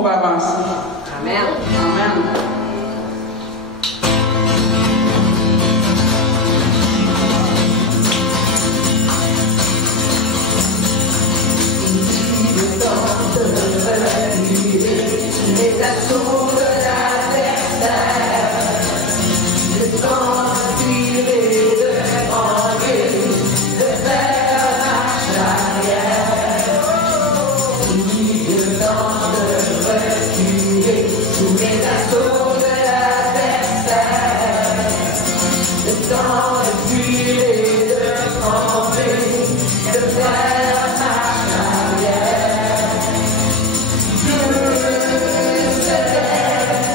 on va avancer. Amen. Amen. Les assauts de l'adversaire, le temps de tirer, de manger, de faire marche arrière. Le temps de reculer sous les assauts de l'adversaire,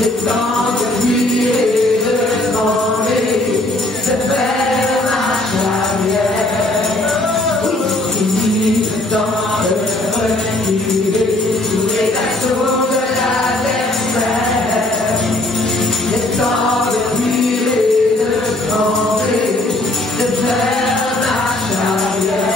le temps de tirer, de manger, de faire marche arrière.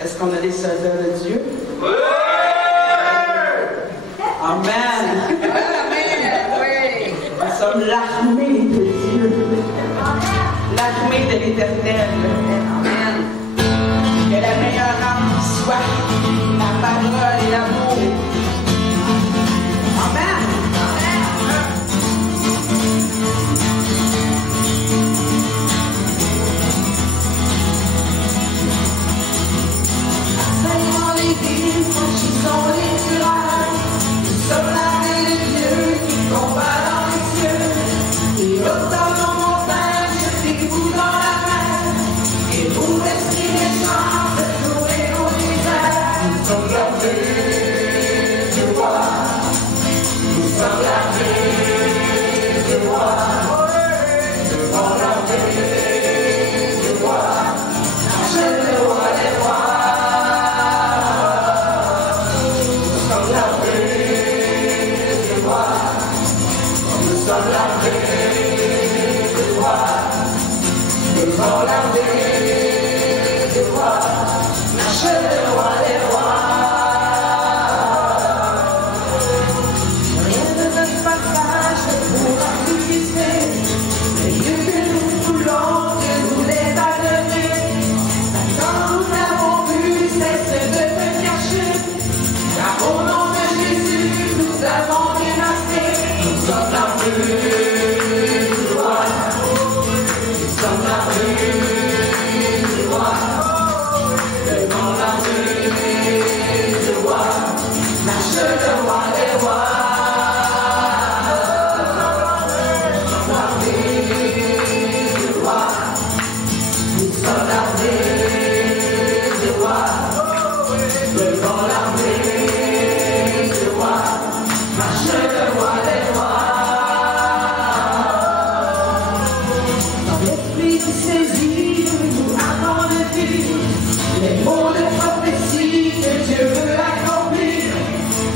Est-ce qu'on a des soldats de Dieu? Oui! Amen! Oui! Nous sommes l'armée de Dieu. L'armée de l'Éternel. Amen! Que la meilleure arme soit la parole et l'amour. Amen! Seulement les villes franchissant les murailles, nous sommes l'armée de Dieu qui combat dans les cieux. Et autant nos montagnes, jetez-vous dans la mer, et vous respirez sans de trouver au désert. Nous sommes l'armée du roi, nous sommes l'armée du roi, devant l'armée du roi, achète le roi des rois. L'armée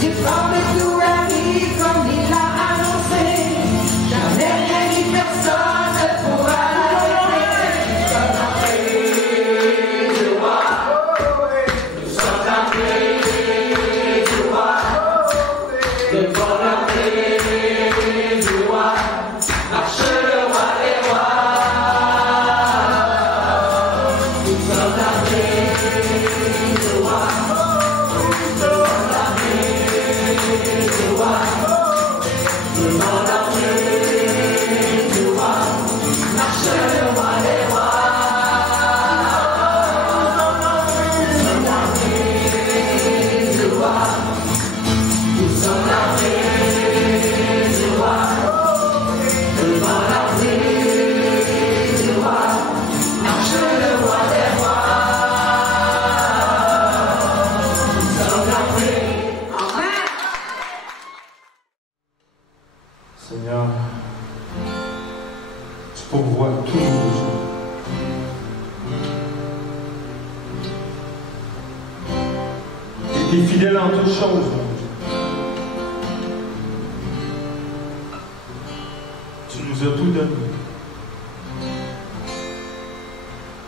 J'ai parlé tout la vie comme il l'a annoncé. Jamais rien ni personne ne pourra l'arrêter. Nous sommes appelés du roi. Nous sommes appelés du roi. Devant l'entrée du roi, marche le roi des rois. Nous sommes appelés du roi. Nous sommes appelés du roi. Devant l'entrée du roi, marche le roi des rois. Nous sommes appelés du roi. Nous sommes appelés du roi. Devant l'entrée du roi, marche le roi des rois. Nous sommes appelés. Amen. Seigneur, tu pourvois tous nos besoins. Et tu es fidèle en toutes choses, mon Dieu. Tu nous as tout donné.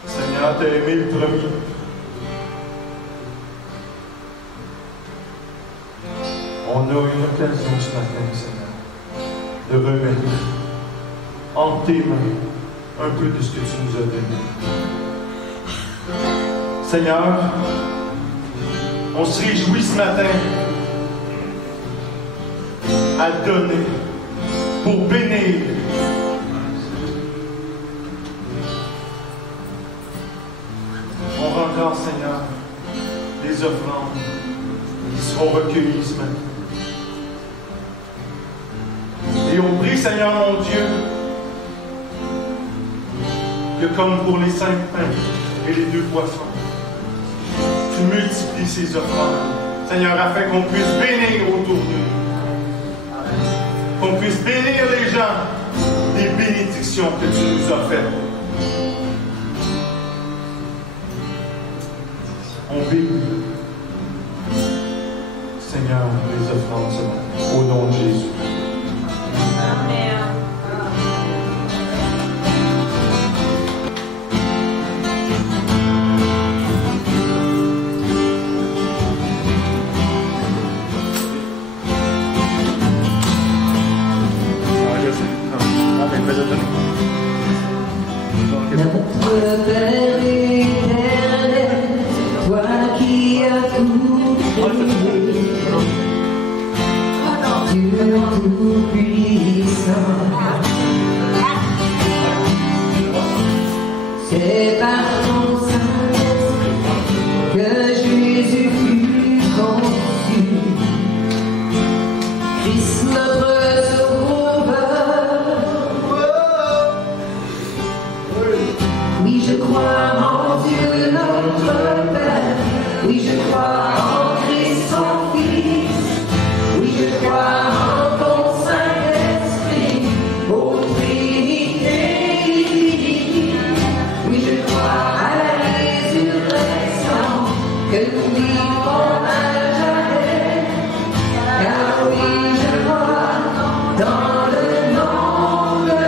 Seigneur, tu as aimé le premier. On a une occasion ce matin, Seigneur, de remettre entre tes mains un peu de ce que tu nous as donné. Seigneur, on se réjouit ce matin à donner pour bénir. On rend encore, Seigneur, des offrandes qui seront recueillies ce matin. Et on prie, Seigneur mon Dieu, que comme pour les 5 pains et les 2 poissons, tu multiplies ces offrandes, Seigneur, afin qu'on puisse bénir autour de nous. Qu'on puisse bénir les gens des bénédictions que tu nous as faites. On bénit, Seigneur, les offrandes ce matin, au nom de Jésus. Amen. Notre Père éternel, toi qui as tout créé, Dieu tout-puissant, c'est par ton Saint-Esprit que Jésus fut conçu, Christ notre Sauveur. Oui, je crois en Dieu notre Père. Oui, je crois en Christ son Fils. Oui, je crois en ton Saint-Esprit, ô Trinité divine. Oui, je crois à la résurrection que nous vivons à jamais. Car oui, je crois dans le nom de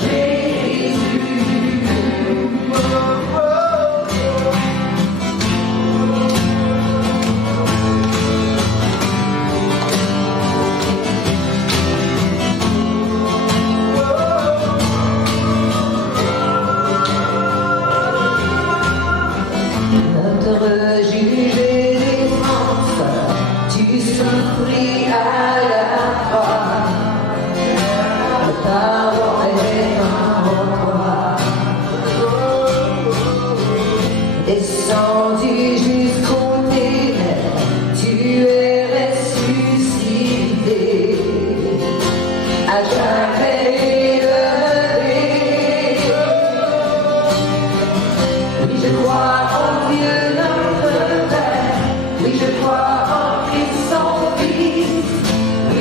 Jésus. Notre juge et défenseur, tu souffris à la croix. Ta voix est en toi. Descendu jusqu'au ténèbres, tu es ressuscité. À jamais levé. Oui, je crois en Dieu notre Père. Oui, je crois en Christ son Fils. Oui,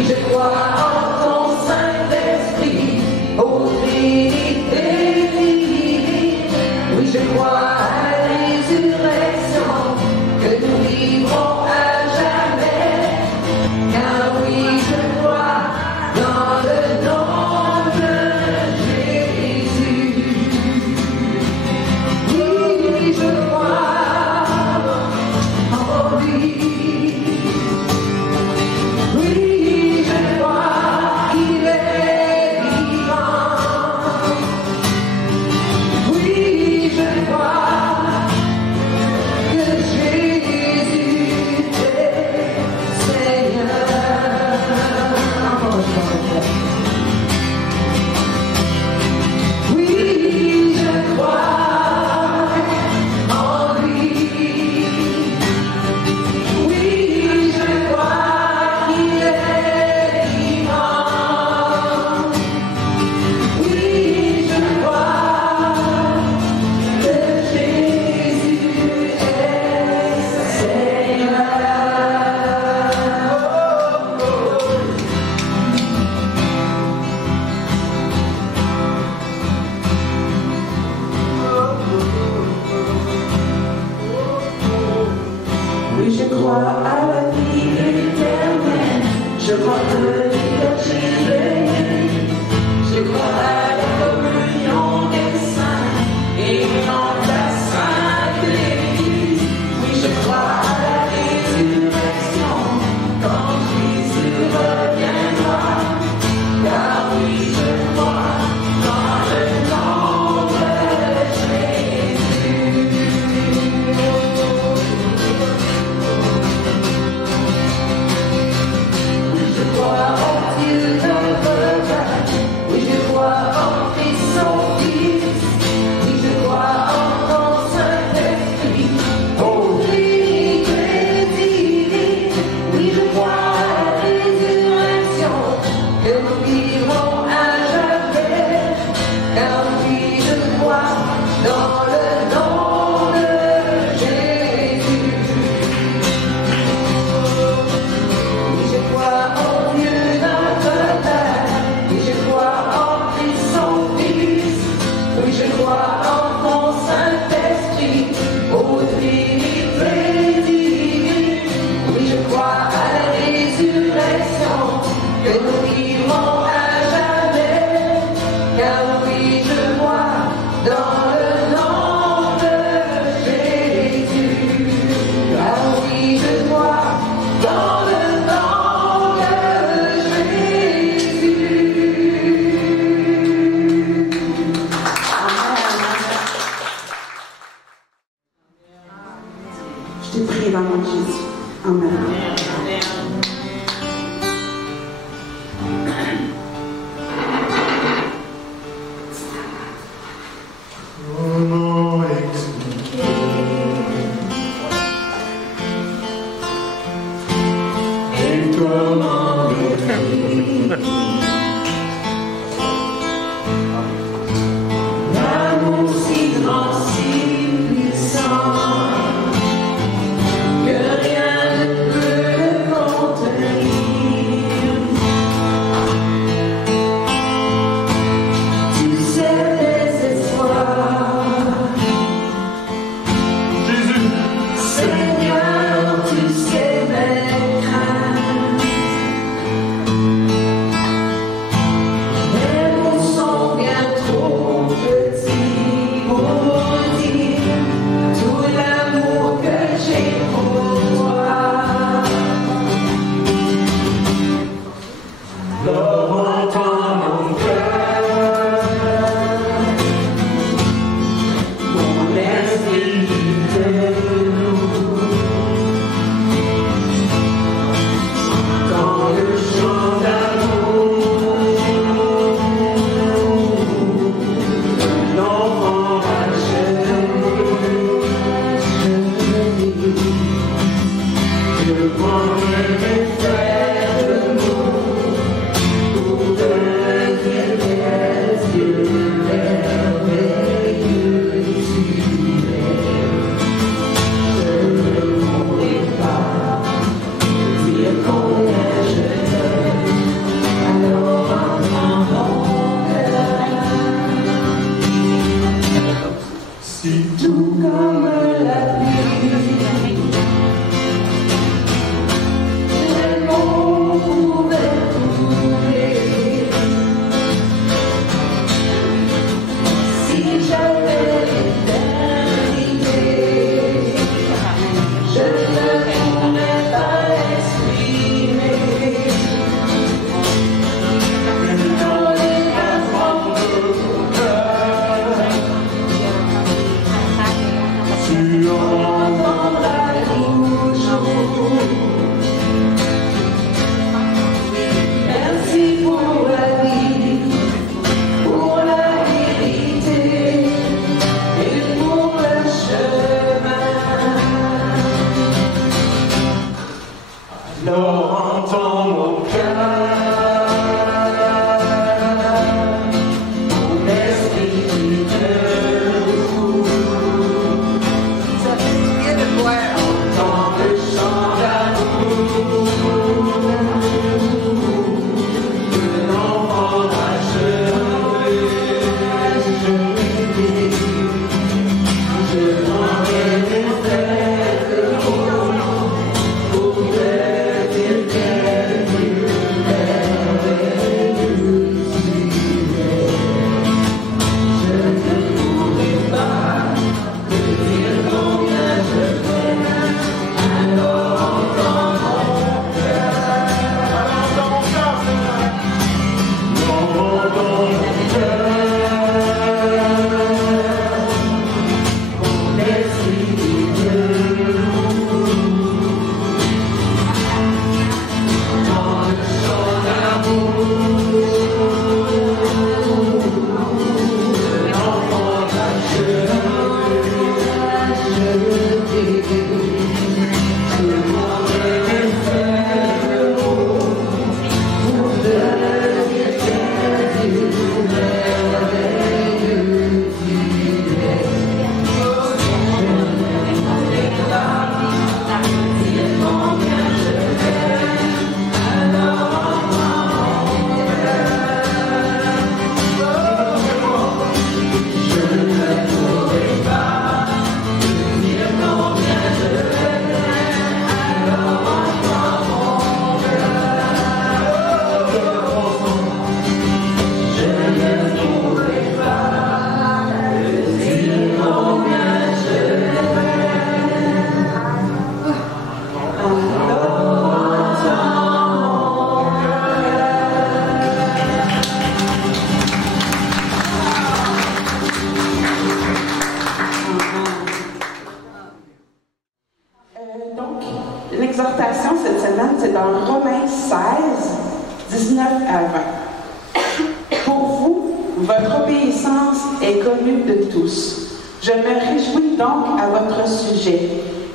19 à 20. Pour vous, votre obéissance est connue de tous. Je me réjouis donc à votre sujet,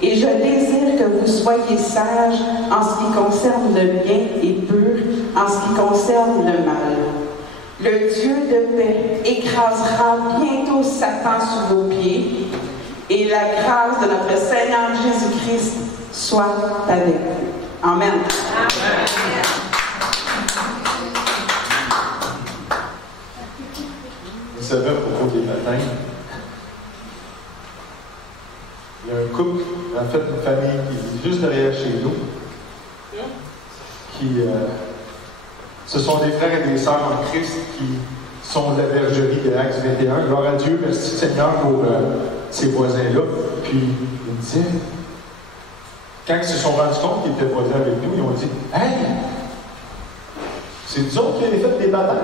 et je désire que vous soyez sages en ce qui concerne le bien et pur en ce qui concerne le mal. Le Dieu de paix écrasera bientôt Satan sous vos pieds, et la grâce de notre Seigneur Jésus-Christ soit avec vous. Amen. Amen. Vous savez, à propos des matins, il y a un couple, en fait, une famille qui est juste derrière chez nous, qui, ce sont des frères et des sœurs en Christ qui sont de la bergerie de Actes 21. Gloire à Dieu, merci Seigneur pour ces voisins-là. Puis, ils me disaient, quand ils se sont rendus compte qu'ils étaient voisins avec nous, ils ont dit, « Hey, c'est nous autres qui avaient fait des batailles. »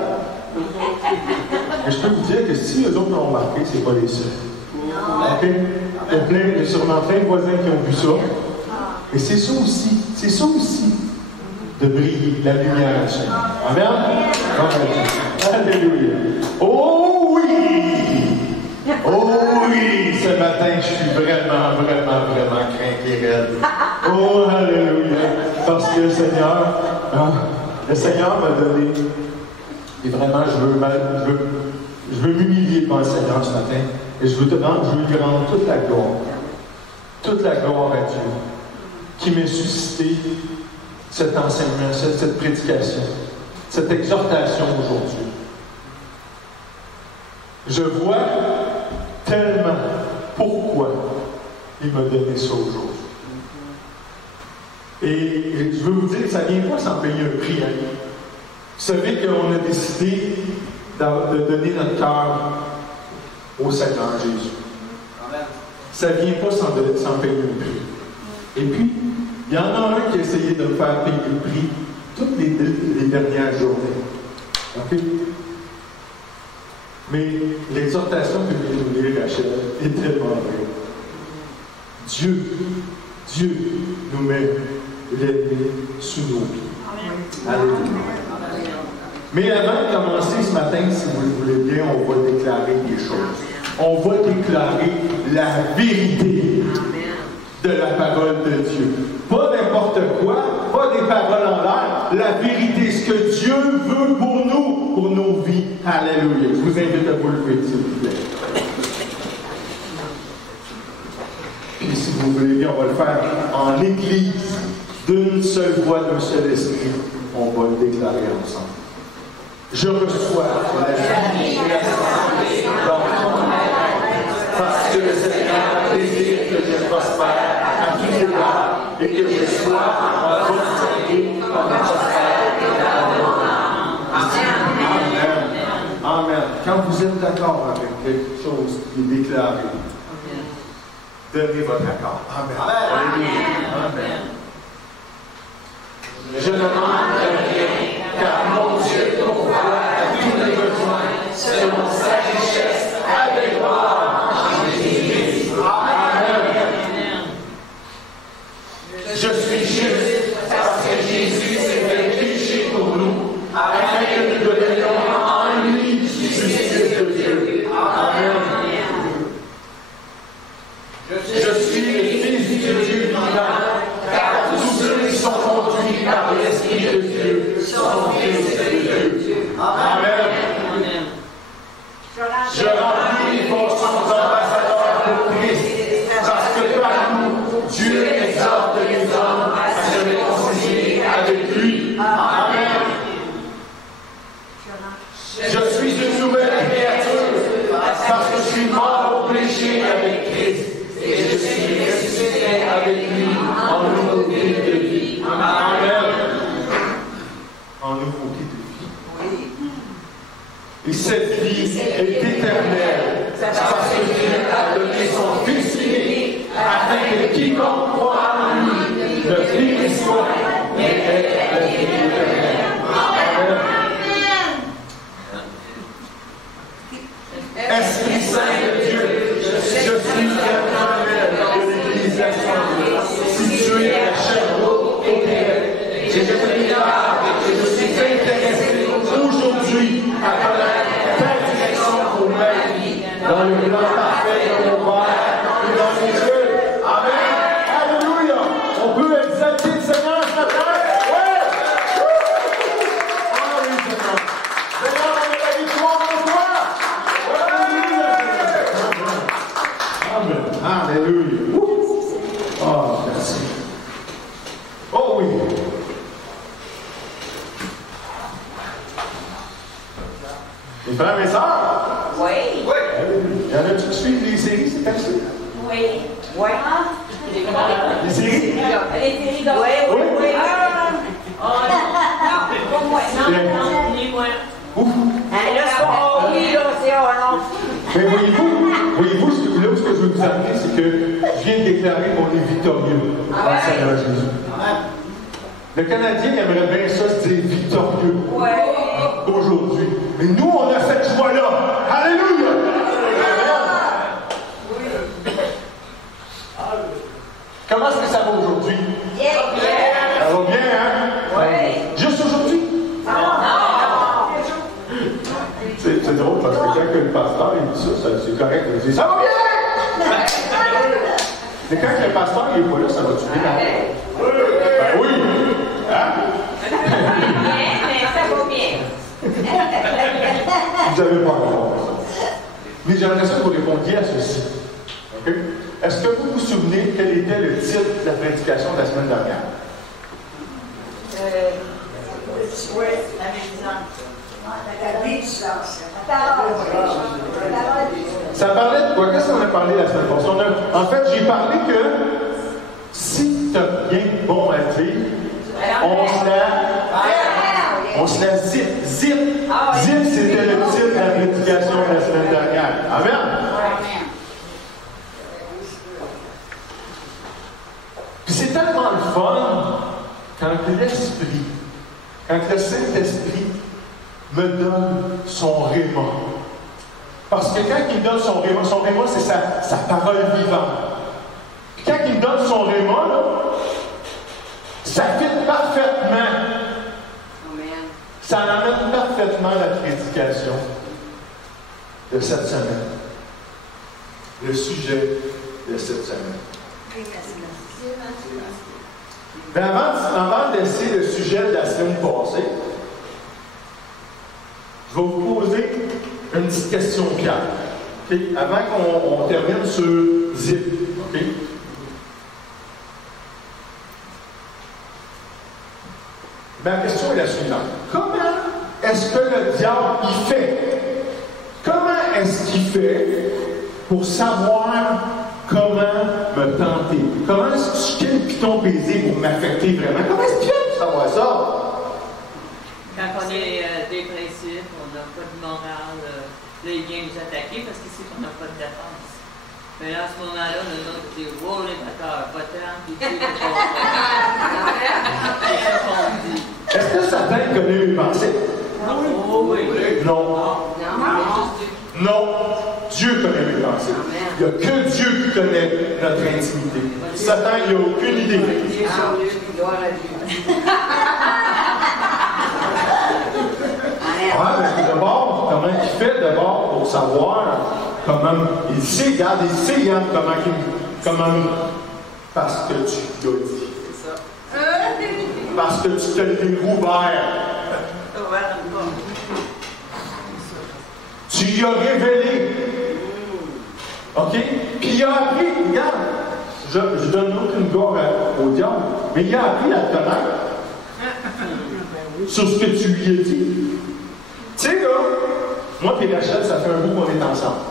Mais je peux vous dire que si eux autres l'ont remarqué, c'est pas les seuls. OK? Il y a sûrement plein de voisins qui ont vu ça. Et c'est ça aussi, de briller, la lumière à chaîne. Amen? Alléluia. Oh oui! Oh oui! Ce matin, je suis vraiment craqué raide. Oh, alléluia! Parce que le Seigneur m'a donné. Et vraiment, je veux m'humilier devant le Seigneur ce matin. Et je veux lui rendre toute la gloire à Dieu, qui m'a suscité cet enseignement, cette prédication, cette exhortation aujourd'hui. Je vois tellement pourquoi il m'a donné ça aujourd'hui. Et je veux vous dire que ça ne vient pas sans payer un prix. Hein. Vous savez qu'on a décidé de donner notre cœur au Seigneur Jésus. Amen. Ça ne vient pas sans payer le prix. Et puis, il y en a un qui a essayé de me faire payer le prix toutes les dernières journées. OK? Mais l'exhortation que je viens de lire, Rachel, est tellement vraie. Dieu nous met l'ennemi sous nos pieds. Alléluia. Mais avant de commencer ce matin, si vous le voulez bien, on va déclarer des choses. On va déclarer la vérité de la parole de Dieu. Pas n'importe quoi, pas des paroles en l'air, la vérité, ce que Dieu veut pour nous, pour nos vies. Alléluia. Je vous invite à vous lever, s'il vous plaît. Puis si vous voulez bien, on va le faire en Église, d'une seule voix, d'un seul esprit. On va le déclarer ensemble. Je reçois la vie et la santé dans mon être, parce que le Seigneur désire que je prospère à tous les égards et que je sois en bonne santé comme je prospère dans mon âme. Amen. Amen. Quand vous êtes d'accord avec quelque chose qui est déclaré, donnez votre accord. Amen. Amen. Amen. Je ne manque de rien, car mon Dieu pourvoit à tous mes besoins selon sa richesse avec gloire en Jésus-Christ. Amen. Je suis juste parce que Jésus s'est fait pécher pour nous, afin que nous devenions en lui justice de Dieu. Amen. Je suis le Fils du Dieu vivant, car tous ceux qui sont conduits par l'Esprit de Dieu sont fils de Dieu. Amen. Je remplis les fonctions d'ambassadeur pour Christ, parce que par nous, Dieu exhorte les hommes à se réconcilier avec lui. Amen. Je suis une nouvelle créature, parce que je suis mort au péché avec Christ, et je suis ressuscité avec lui en nouveauté de vie. Amen. En nouveauté de vie. Et cette vie est éternelle, parce que Dieu a donné son Fils unique, afin que quiconque croit en lui ne périsse pas, mais ait la vie éternelle. Amen. Esprit Saint de Dieu, je suis l'éternel de l'Église assemblée, située à Sherbrooke, au Québec. Je te déclare que je suis interdit Mes frères, mes sœurs? Oui. Oui. Il y en a-tu qui suivent les séries, c'est facile? Oui. Oui. Les séries? Les séries d'horreur. Oui. Oui. Non, pas moi. Non, ni moi. Ouf. Là, c'est pas oui, là, c'est non. Mais voyez-vous, là où ce que je veux vous amener, c'est que je viens de déclarer qu'on est victorieux dans le Seigneur Jésus. Le Canadien aimerait bien ça se dire victorieux aujourd'hui. Mais nous, on a cette joie-là. Alléluia! Comment est-ce que ça va aujourd'hui? Bien. Ça va bien, hein? Oui. Juste aujourd'hui? Non. C'est drôle parce que quand le pasteur il dit ça, c'est correct. Il dit ça va bien! Mais quand le pasteur il est pas là, ça va-tu bien? Ben oui! Hein? Mais ça va bien. Vous n'avez pas compris ça. Mais j'aimerais ça que vous répondiez à ceci. OK? Est-ce que vous vous souvenez quel était le titre de la prédication de la semaine dernière? Oui, la maison. Ça parlait de quoi? Qu'est-ce qu'on a parlé la semaine passée? En fait, j'ai parlé que si tu as rien de bon à dire, on se la zip. Zip, c'était le titre de la prédication de la semaine dernière. Amen? Puis c'est tellement le fun quand l'Esprit, quand le Saint-Esprit me donne son réma. Parce que quand il me donne son réma, c'est sa parole vivante. Puis quand il me donne son réma, là, ça fit parfaitement. Amen. Ça amène parfaitement la prédication de cette semaine. Le sujet de cette semaine. Mais avant de laisser le sujet de la semaine passée, je vais vous poser une petite question piège. Okay? Avant qu'on termine sur Zip. Okay? Ma question est la suivante. Comment est-ce que le diable y fait? Comment est-ce qu'il fait pour savoir comment me tenter? Comment est-ce que quel piton baiser pour m'affecter vraiment? Comment est-ce qu'il fait pour savoir ça? Quand on est dépressif, on n'a pas de morale, là, il vient nous attaquer parce qu'il sait qu'on n'a pas de défense. Mais là, à ce moment-là, nous autres, on dit « Wow, les batteurs, pas-t'en, puis tu es C'est ça qu'on dit. Est-ce que Satan connaît mes pensées? Oh oui. Non. Non. Dieu connaît mes pensées. Il n'y a que Dieu qui connaît notre intimité. Satan, il n'a aucune idée. Ouais, mais d'abord, comment il fait d'abord pour savoir comment. Il sait, regarde, il sait, hein, comment. Parce que tu l'as dit. C'est ça. Parce que tu te l'es ouvert. Tu lui as révélé. OK? Puis il a appris, regarde, je donne aucune gloire au diable, mais il a appris à te connaître sur ce que tu lui as dit. Tu sais, là, moi et Rachel, ça fait un bout qu'on est ensemble.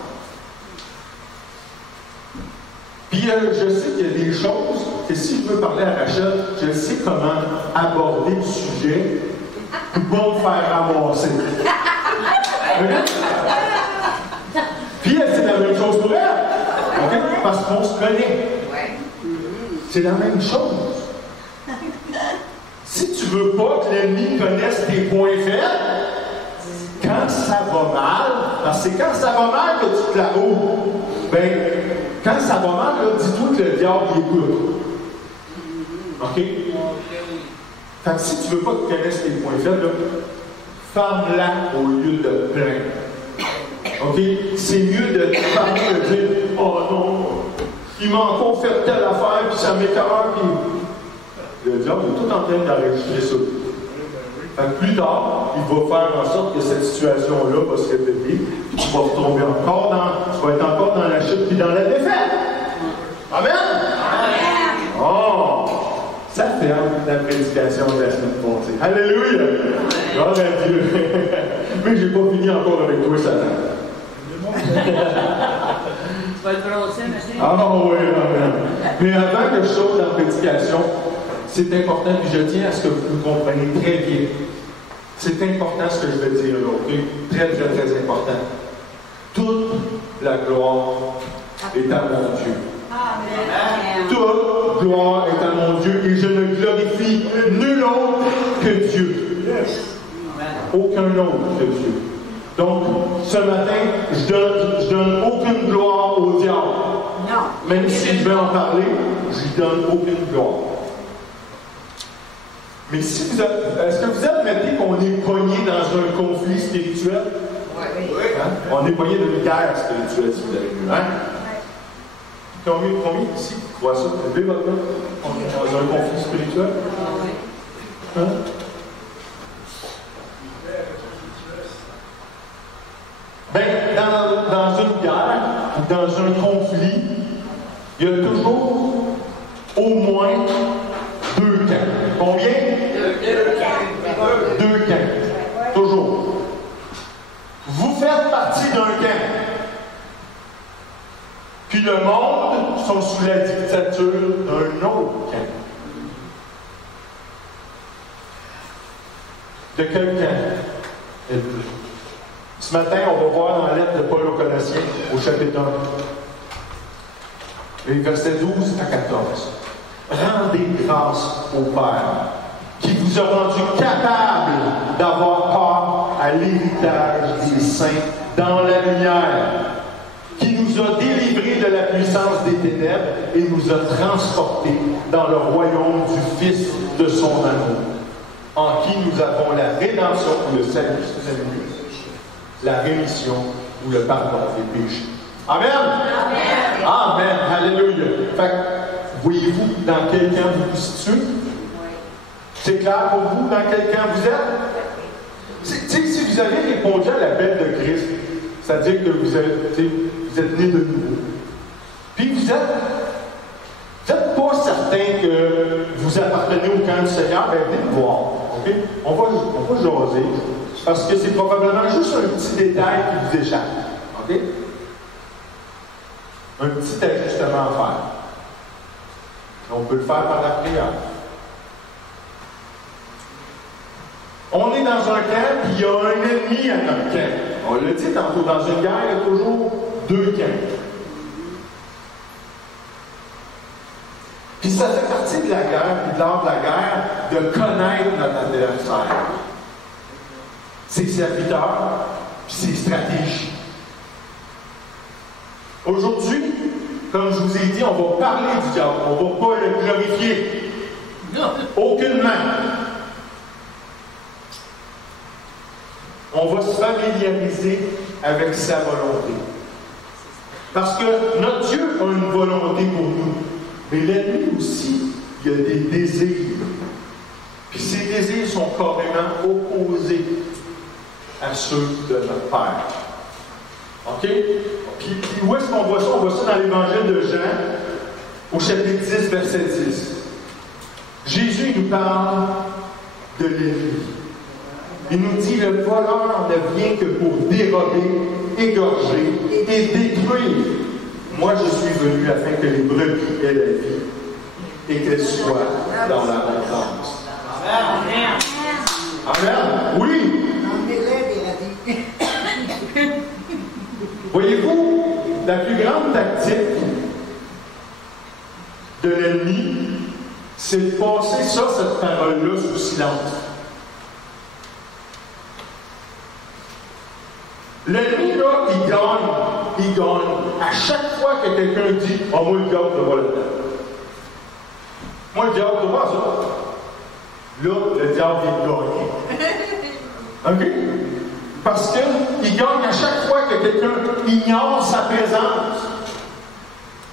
Puis je sais qu'il y a des choses que si je veux parler à Rachel, je sais comment aborder le sujet pour pas me faire ramasser. Puis elle, c'est la même chose pour elle. Okay? Parce qu'on se connaît. C'est la même chose. Si tu veux pas que l'ennemi connaisse tes points faibles, quand ça va mal, parce que c'est quand ça va mal que tu te la ouvres. Ben, quand ça va mal, là, dis-toi que le diable il écoute. OK? Fait que si tu veux pas que tu connaisses tes points faibles, là, ferme-la au lieu de plaindre. OK? C'est mieux de te parler de dire « Oh non, il m'a encore fait telle affaire, puis ça m'écœure, puis... » Le diable est tout en train d'enregistrer ça. Fait que plus tard, il va faire en sorte que cette situation-là va se répéter, puis tu vas retomber encore tu vas être encore dans la chute puis dans la défaite. Amen? Amen! Oh! Ça ferme la prédication de la semaine passée. Alléluia! Gloire à Dieu! Mais j'ai pas pas fini encore avec toi, Satan. Tu vas le brosser, monsieur? Ah oui, amen. Mais avant que je saute dans la prédication, c'est important, puis je tiens à ce que vous compreniez très bien. C'est important ce que je vais dire là, ok? Très, très, très important. Toute la gloire est à mon Dieu. Amen. Toute gloire est à mon Dieu et je ne glorifie nul autre que Dieu. Aucun autre que Dieu. Donc, ce matin, je donne aucune gloire au diable. Non. Même si je vais en parler, je lui donne aucune gloire. Mais si vous est-ce que vous admettez qu'on est pogné dans un conflit spirituel? Oui. Hein? On est pogné d'une guerre spirituelle, si vous avez vu. Hein? Combien ici croient ça? Levez votre main. On est dans un conflit spirituel? Hein? Ben, dans une guerre ou dans un conflit, il y a toujours au moins deux camps. Combien? Deux camps. Toujours. Vous faites partie d'un camp. Puis le monde sont sous la dictature d'un autre camp. De quel camp êtes-vous? Ce matin, on va voir dans la lettre de Paul aux Colossiens, au chapitre 1, les versets 12 à 14. Rendez grâce au Père, qui vous a rendu capable d'avoir part à l'héritage des saints dans la lumière, qui nous a délivrés de la puissance des ténèbres et nous a transportés dans le royaume du Fils de son amour, en qui nous avons la rédemption ou le salut, la rémission ou le pardon des péchés. Amen! Amen! Amen! Alléluia! Fait que, voyez-vous dans quel camp vous vous situez? C'est clair pour vous dans quel camp vous êtes? Si vous avez répondu à l'appel de Christ, c'est-à-dire que vous êtes né de nouveau. Puis vous n'êtes pas certain que vous appartenez au camp du Seigneur, bien venez me voir. Okay? On va jaser. Parce que c'est probablement juste un petit détail qui vous échappe. OK? Un petit ajustement à faire. On peut le faire par la prière. On est dans un camp, puis il y a un ennemi à notre camp. On l'a dit tantôt, dans une guerre, il y a toujours deux camps. Puis ça fait partie de la guerre, puis de l'art de la guerre, de connaître notre adversaire. Ses serviteurs, puis ses stratégies. Aujourd'hui, comme je vous ai dit, on va parler du diable. On ne va pas le glorifier. Aucunement. On va se familiariser avec sa volonté. Parce que notre Dieu a une volonté pour nous. Mais l'ennemi aussi, il a des désirs. Puis ces désirs sont carrément opposés à ceux de notre Père. OK? Puis où est-ce qu'on voit ça? On voit ça dans l'Évangile de Jean, au chapitre 10, verset 10. Jésus nous parle de l'ennemi. Il nous dit, le voleur ne vient que pour dérober, égorger et détruire. Moi, je suis venu afin que les brebis aient la vie et qu'elles soient dans l'abondance. Amen. Amen. Oui. Voyez-vous, la plus grande tactique de l'ennemi, c'est de passer ça, cette parole-là, sous silence. L'ennemi, là, il gagne. À chaque fois que quelqu'un dit « Ah, moi, le diable, je vois le temps. » Moi, le diable, je vois ça. Là, le diable vient de gagner. OK? Parce qu'il gagne à chaque fois que quelqu'un ignore sa présence.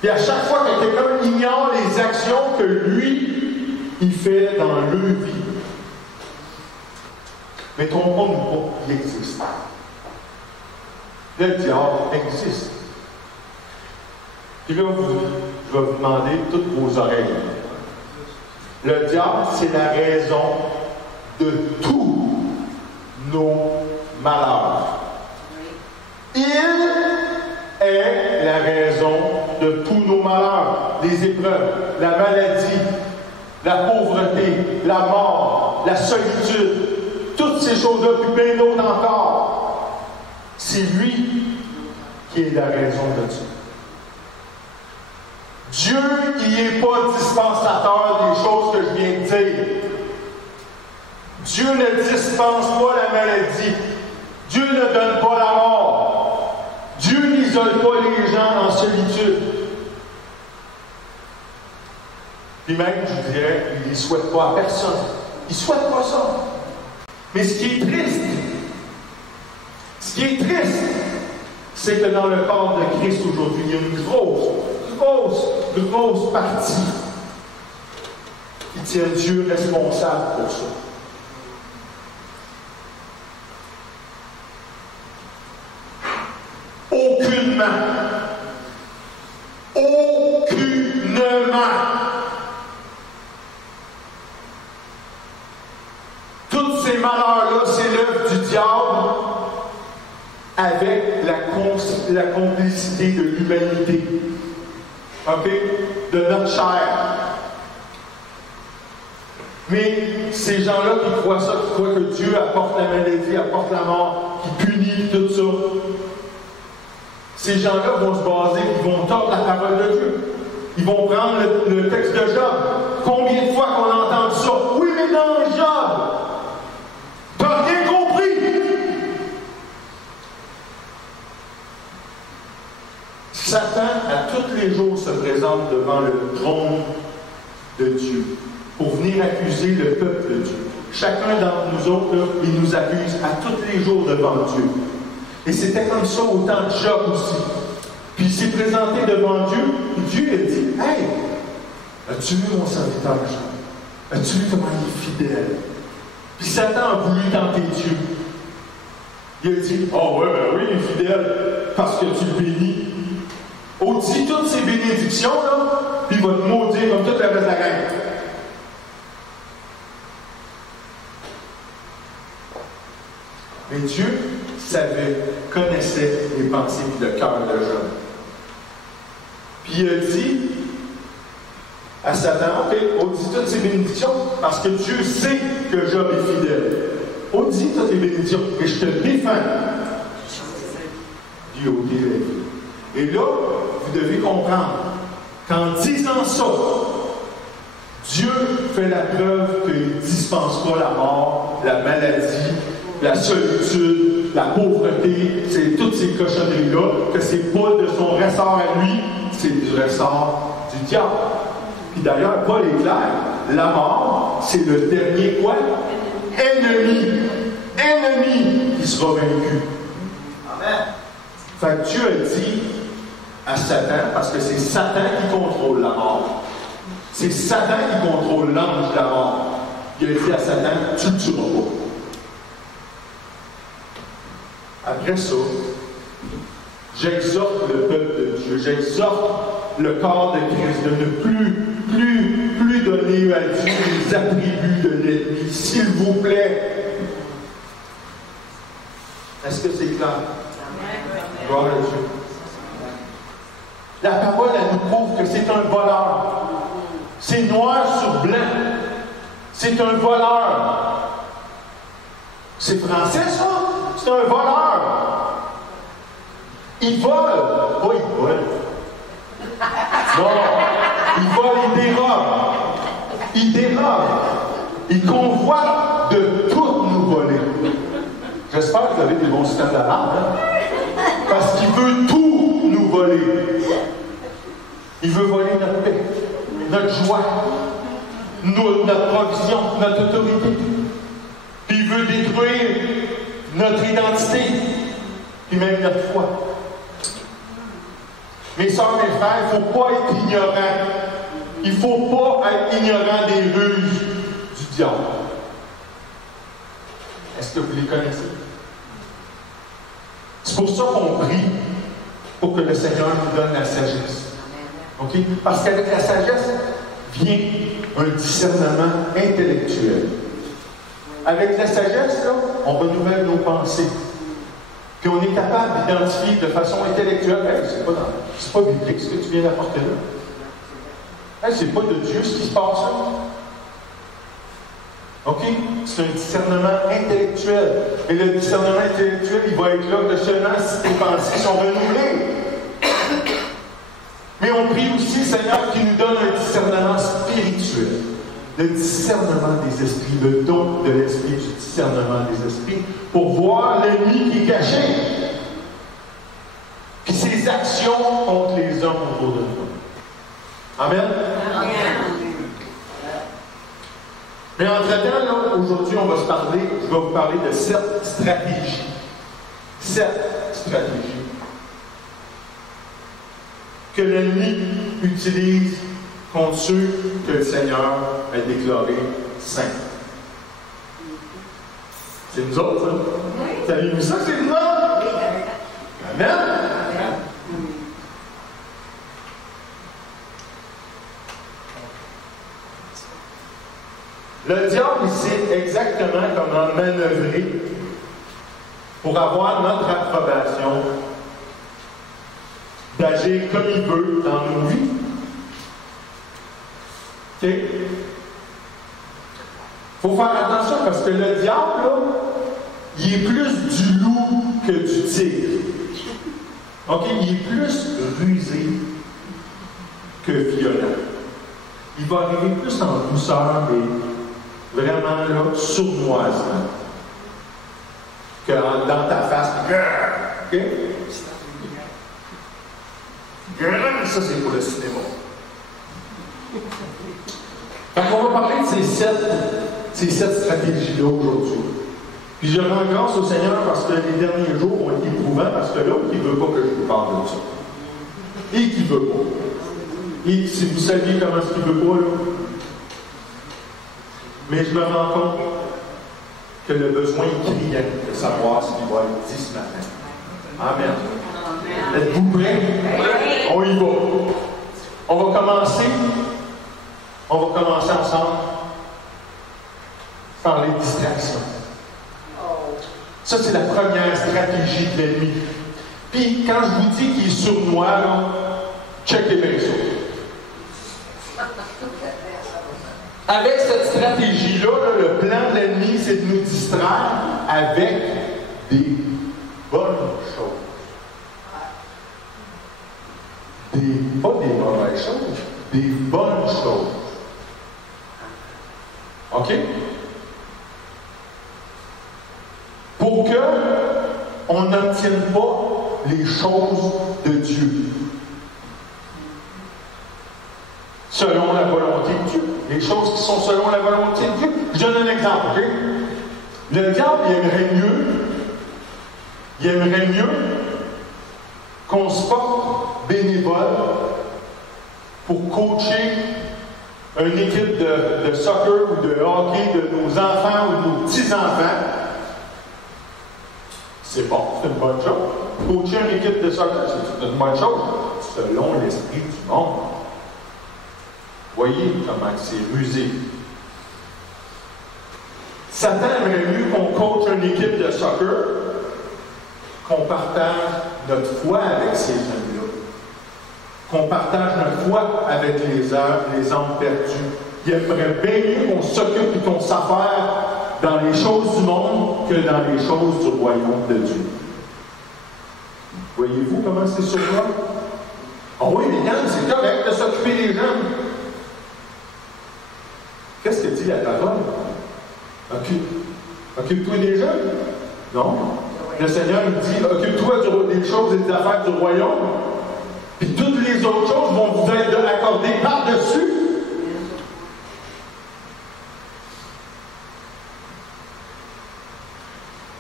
Et à chaque fois que quelqu'un ignore les actions que lui, il fait dans leur vie. Mais trompons-nous pas, il existe. Le diable existe. Puis là, je vais vous demander toutes vos oreilles. Le diable, c'est la raison de tous nos malheurs. de tous nos malheurs, les épreuves, la maladie, la pauvreté, la mort, la solitude, toutes ces choses-là, puis bien d'autres encore. C'est lui qui est la raison de Dieu. Dieu, il n'est pas dispensateur des choses que je viens de dire. Dieu ne dispense pas la maladie. Dieu ne donne pas la mort. Dieu n'isole pas les gens en solitude. Puis même, je dirais, il ne les souhaite pas à personne. Il ne souhaite pas ça. Mais ce qui est triste, c'est que dans le corps de Christ aujourd'hui, il y a une grosse partie qui tient Dieu responsable pour ça. Aucunement. Tous ces malheurs-là, c'est l'œuvre du diable avec la complicité de l'humanité. OK? De notre chair. Mais ces gens-là qui croient ça, qui croient que Dieu apporte la maladie, apporte la mort, qui punit tout ça, ces gens-là vont se baser, ils vont tordre la parole de Dieu. Ils vont prendre le texte de Job. Combien de fois qu'on entend ça? Oui, mais dans Job, t'as rien compris! Satan, à tous les jours, se présente devant le trône de Dieu pour venir accuser le peuple de Dieu. Chacun d'entre nous autres, là, il nous accuse à tous les jours devant Dieu. Et c'était comme ça au temps de Job aussi. Puis il s'est présenté devant Dieu, et Dieu a dit, « Hey, as-tu vu mon serviteur Job? As-tu vu comment il est fidèle? » Puis Satan a voulu tenter Dieu. Il a dit, « Oh ouais, ben oui, il est fidèle, parce que tu le bénis. » On dit toutes ces bénédictions, là, puis il va te maudire comme toute la reste de la gang. Mais Dieu savait, connaissait les pensées et le cœur de Job. Puis il a dit à Satan, OK, on dit toutes ces bénédictions parce que Dieu sait que Job est fidèle. On dit toutes les bénédictions, mais je te défends. Dieu au délai. Et là, vous devez comprendre qu'en disant ça, Dieu fait la preuve qu'il ne dispense pas la mort, la maladie, la solitude, la pauvreté, c'est toutes ces cochonneries-là, que c'est pas de son ressort à lui, c'est du ressort du diable. Puis d'ailleurs, Paul est clair, la mort, c'est le dernier quoi? Ennemi qui sera vaincu. Amen. Fait que Dieu a dit à Satan, parce que c'est Satan qui contrôle la mort. C'est Satan qui contrôle l'ange de la mort. Il a dit à Satan, tu ne tueras pas. Après ça, j'exhorte le peuple de Dieu, j'exhorte le corps de Christ de ne plus donner à Dieu les attributs de l'ennemi. S'il vous plaît. Est-ce que c'est clair? Gloire à Dieu. La parole, elle nous prouve que c'est un voleur. C'est noir sur blanc. C'est un voleur. C'est français, ça? C'est un voleur. Il vole. Pas il vole. Non. Il vole, il dérobe. Il dérobe. Il convoite de tout nous voler. J'espère que vous avez des bons systèmes d'alarme. Hein? Parce qu'il veut tout nous voler. Il veut voler notre paix, notre joie, notre provision, notre autorité. Puis il veut détruire notre identité, puis même notre foi. Mes sœurs, mes frères, il ne faut pas être ignorant. Il ne faut pas être ignorant des ruses du diable. Est-ce que vous les connaissez? C'est pour ça qu'on prie, pour que le Seigneur nous donne la sagesse. Okay? Parce qu'avec la sagesse vient un discernement intellectuel. Avec la sagesse, là, on renouvelle nos pensées. Puis on est capable d'identifier de façon intellectuelle, hey, c'est pas biblique ce que tu viens d'apporter là. Hey, c'est pas de Dieu ce qui se passe là. OK? C'est un discernement intellectuel. Et le discernement intellectuel, il va être là que seulement si tes pensées sont renouvelées. Mais on prie aussi, Seigneur, qui nous donne un discernement spirituel. Le discernement des esprits, le don de l'esprit, du discernement des esprits, pour voir l'ennemi qui est caché. Puis ses actions contre les hommes autour de nous. Amen? Amen. Mais entre-temps, là, aujourd'hui, je vais vous parler de 7 stratégies. 7 stratégies que l'ennemi utilise contre ceux que le Seigneur a déclarés saints. C'est nous autres, ça? Oui. Savez-vous ça, c'est nous autres? Oui. Amen? Amen. Le diable, il sait exactement comment manœuvrer pour avoir notre approbation, d'agir comme il veut dans nos vies. OK? Il faut faire attention parce que le diable, là, il est plus du loup que du tigre. OK? Il est plus rusé que violent. Il va arriver plus en douceur et vraiment là, sournoisement. Que dans ta face. OK? Ça, c'est pour le cinéma. Fait qu'on va parler de ces sept stratégies-là aujourd'hui. Puis je rends grâce au Seigneur parce que les derniers jours ont été éprouvants, parce que l'autre, il ne veut pas que je vous parle de ça. Et qui ne veut pas. Et si vous saviez comment est-ce qu'il ne veut pas, là. Mais je me rends compte que le besoin est criant de savoir ce qu'il va être dit ce matin. Amen. Êtes-vous prêts? Oui. On y va. On va commencer ensemble par les distractions. Ça, c'est la première stratégie de l'ennemi. Puis, quand je vous dis qu'il est sournois, là, checkez bien ça. Avec cette stratégie-là, le plan de l'ennemi, c'est de nous distraire avec des bonnes choses. Pas des mauvaises choses, des bonnes choses. OK? Pour qu'on n'obtienne pas les choses de Dieu. Selon la volonté de Dieu. Les choses qui sont selon la volonté de Dieu. Je donne un exemple, OK? Le diable, il aimerait mieux qu'on se porte bénévole pour coacher une équipe de soccer ou de hockey de nos enfants ou de nos petits-enfants. C'est bon, c'est une bonne chose. Coacher une équipe de soccer, c'est une bonne chose, selon l'esprit du monde. Voyez comment c'est rusé. Satan aimerait mieux qu'on coache une équipe de soccer, qu'on partage notre foi avec ces hommes-là, qu'on partage notre foi avec les hommes perdus. Il aimerait bien mieux qu'on s'occupe et qu'on s'affaire dans les choses du monde que dans les choses du royaume de Dieu. Voyez-vous comment c'est sur moi? Ah oui, mais Yann, c'est correct de s'occuper des jeunes. Qu'est-ce que dit la parole? Occupe-toi des jeunes? Non. Le Seigneur nous dit, occupe-toi des choses et des affaires du royaume, puis toutes les autres choses vont vous être accordées par-dessus.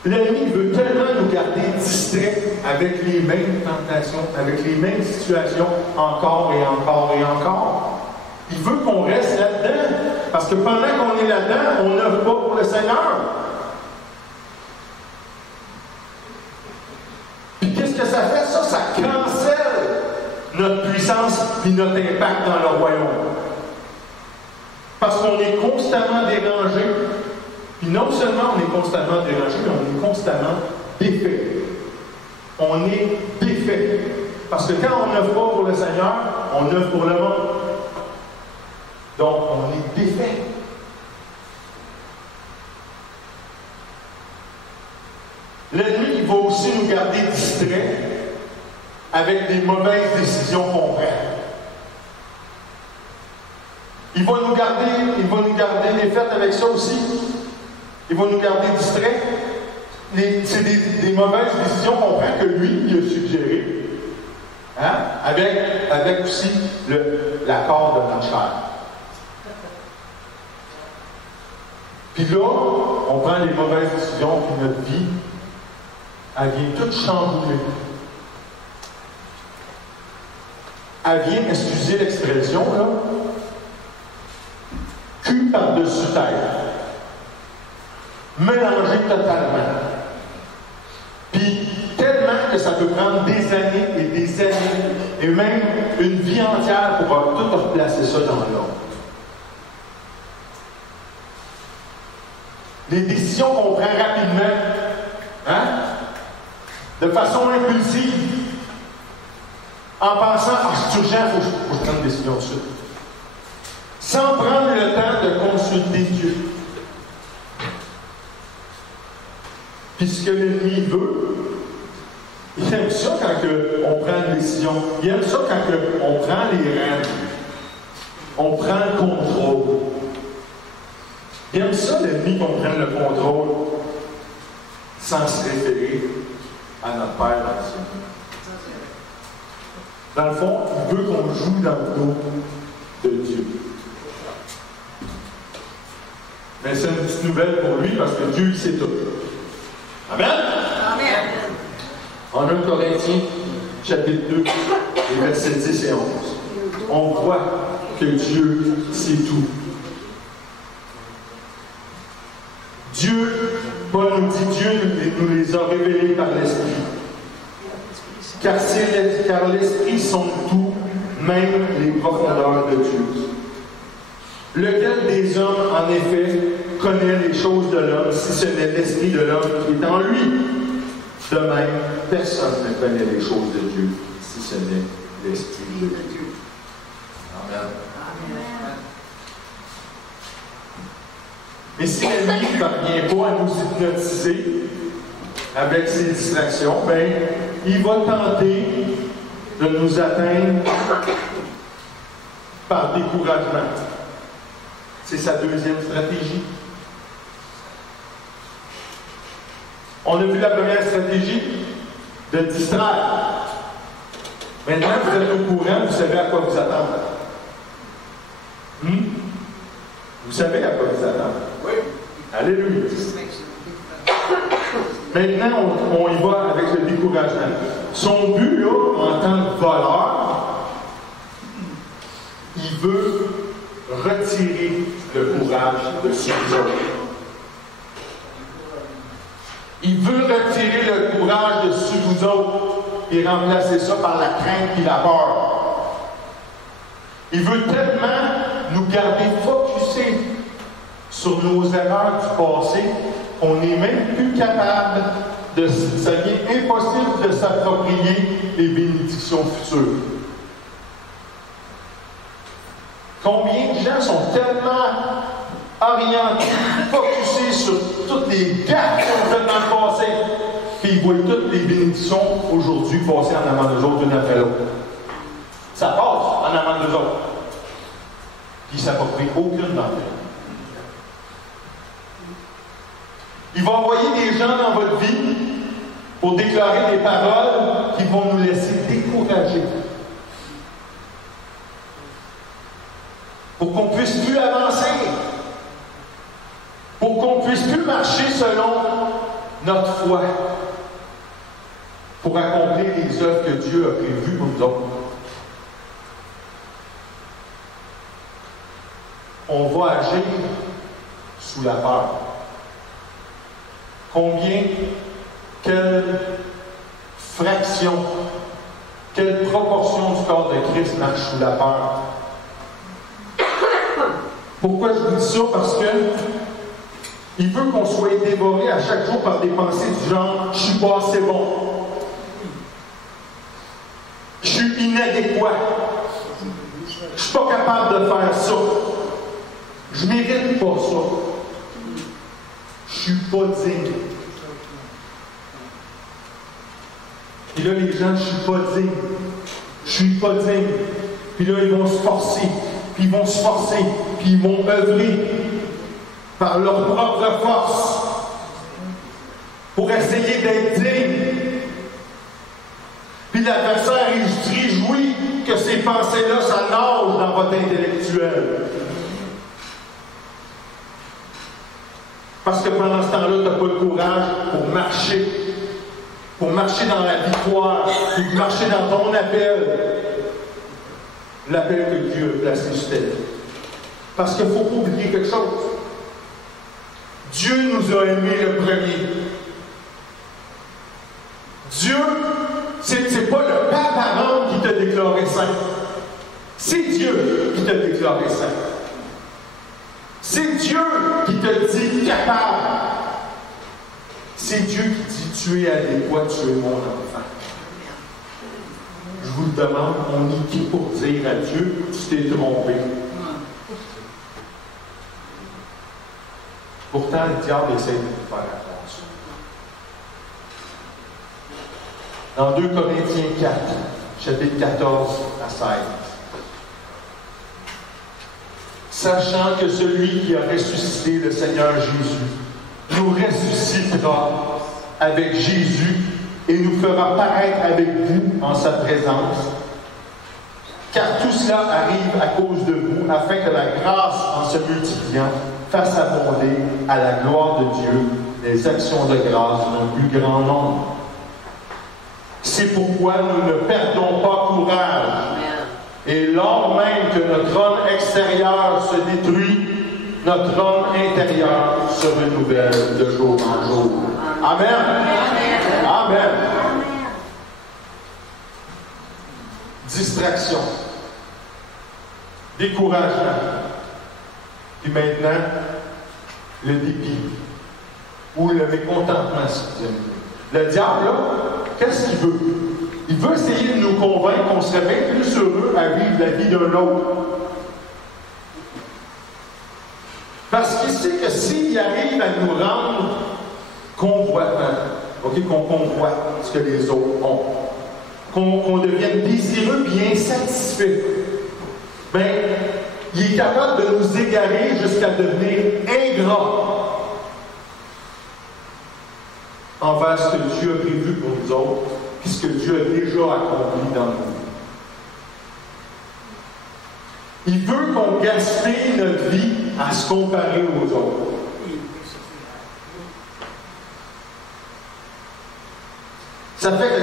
L'ennemi veut tellement nous garder distraits avec les mêmes tentations, avec les mêmes situations, encore et encore et encore. Il veut qu'on reste là-dedans, parce que pendant qu'on est là-dedans, on n'œuvre pas pour le Seigneur. Puis qu'est-ce que ça fait? Ça cancelle notre puissance et notre impact dans le royaume. Parce qu'on est constamment dérangé. Puis non seulement on est constamment dérangé, mais on est constamment défait. On est défait. Parce que quand on n'œuvre pas pour le Seigneur, on œuvre pour le monde. Donc, on est défait. L'ennemi, il va aussi nous garder distraits avec des mauvaises décisions qu'on prend. Il va nous garder les fêtes avec ça aussi. Il va nous garder distraits. C'est des mauvaises décisions qu'on prend que lui, il a suggérées. Hein? Avec aussi l'accord de notre chair. Puis là, on prend les mauvaises décisions, puis notre vie, elle vient toute chambouler. Elle vient, excusez l'expression, là, cul par-dessus terre. Mélangée totalement. Puis, tellement que ça peut prendre des années et des années, et même une vie entière pour tout replacer ça dans l'ordre. Les décisions qu'on prend rapidement, hein? De façon impulsive, en pensant, c'est urgent, il faut que je prenne une décision de suite. Sans prendre le temps de consulter Dieu. Puis ce que l'ennemi veut, il aime ça quand on prend une décision. Il aime ça quand on prend les rênes. On prend le contrôle. Il aime ça, l'ennemi, qu'on prenne le contrôle sans se référer à notre Père dans le ciel. Dans le fond, il veut qu'on joue dans le dos de Dieu. Mais c'est une petite nouvelle pour lui parce que Dieu, il sait tout. Amen? Amen. En 1 Corinthiens, chapitre 2, les versets 10 et 11, on voit que Dieu sait tout. Dieu, Paul nous dit, Dieu nous les a révélés par l'Esprit. Car l'Esprit sonde tout, même les profondeurs de Dieu. Lequel des hommes, en effet, connaît les choses de l'homme, si ce n'est l'Esprit de l'homme qui est en lui? De même, personne ne connaît les choses de Dieu, si ce n'est l'Esprit de Dieu. Amen. Mais si l'ennemi ne parvient pas à nous hypnotiser avec ses distractions, bien, il va tenter de nous atteindre par découragement. C'est sa deuxième stratégie. On a vu la première stratégie de distraire. Maintenant, vous êtes au courant, vous savez à quoi vous attendre. Vous savez à quoi vous attendre. Oui. Alléluia. Maintenant, on y va avec le découragement. Son but, là, en tant que voleur, il veut retirer le courage de ceux qui ont. Il veut retirer le courage de ceux vous autres et remplacer ça par la crainte et la peur. Il veut tellement nous garder focusés sur nos erreurs du passé qu'on n'est même plus capable de... Ça devient impossible de s'approprier les bénédictions futures. Combien de gens sont tellement orientés, focusés sur toutes les gaffes qu'ils ont faites dans le passé, qu'ils voient toutes les bénédictions aujourd'hui passer en avant d'eux autres, une après l'autre. Ça passe en avant d'eux autres. Puis ils ne s'approprient aucune d'entre elles. Il va envoyer des gens dans votre vie pour déclarer des paroles qui vont nous laisser décourager. Pour qu'on ne puisse plus avancer. Pour qu'on ne puisse plus marcher selon notre foi. Pour accomplir les œuvres que Dieu a prévues pour nous autres. On va agir sous la peur. Quelle fraction, quelle proportion du corps de Christ marche sous la peur? Pourquoi je vous dis ça? Parce que il veut qu'on soit dévoré à chaque jour par des pensées du genre « je suis pas assez bon ». Je suis inadéquat. Je ne suis pas capable de faire ça. Je ne mérite pas ça. Je ne suis pas digne. Et là, les gens, je ne suis pas digne. Je ne suis pas digne. Puis là, ils vont se forcer. Puis ils vont se forcer. Puis ils vont œuvrer par leur propre force pour essayer d'être dignes. Puis l'adversaire, il se réjouit que ces pensées-là, ça nage dans votre intellectuel. Parce que pendant ce temps-là, tu n'as pas le courage pour marcher dans la victoire, pour marcher dans ton appel, l'appel que Dieu a placé sur ta vie. Parce qu'il ne faut pas oublier quelque chose. Dieu nous a aimés le premier. Dieu, c'est pas le papa qui t'a déclaré saint. C'est Dieu qui t'a déclaré saint. C'est Dieu qui te dit capable. C'est Dieu qui dit tu es adéquat, tu es mon enfant. Je vous le demande, on est qui pour dire à Dieu tu t'es trompé? Pourtant, le diable essaie de nous faire attention. Dans 2 Corinthiens 4, chapitre 14 à 16. Sachant que celui qui a ressuscité le Seigneur Jésus nous ressuscitera avec Jésus et nous fera paraître avec vous en sa présence. Car tout cela arrive à cause de vous, afin que la grâce, en se multipliant, fasse abonder à la gloire de Dieu les actions de grâce d'un plus grand nombre. C'est pourquoi nous ne perdons pas courage. Et lors même que notre homme extérieur se détruit, notre homme intérieur se renouvelle de jour en jour. Amen. Amen. Amen. Distraction. Découragement. Puis maintenant, le dépit. Ou le mécontentement, si vous aimez. Le diable, là, qu'est-ce qu'il veut? Il veut essayer de nous convaincre qu'on serait bien plus heureux à vivre la vie d'un autre. Parce qu'il sait que s'il arrive à nous rendre convoitants, qu'on convoite ce que les autres ont, qu'on devienne désireux et insatisfait, bien, il est capable de nous égarer jusqu'à devenir ingrat envers ce que Dieu a prévu pour nous autres, puis ce que Dieu a déjà accompli dans nos vies. Il veut qu'on gaspille notre vie à se comparer aux autres. Ça fait que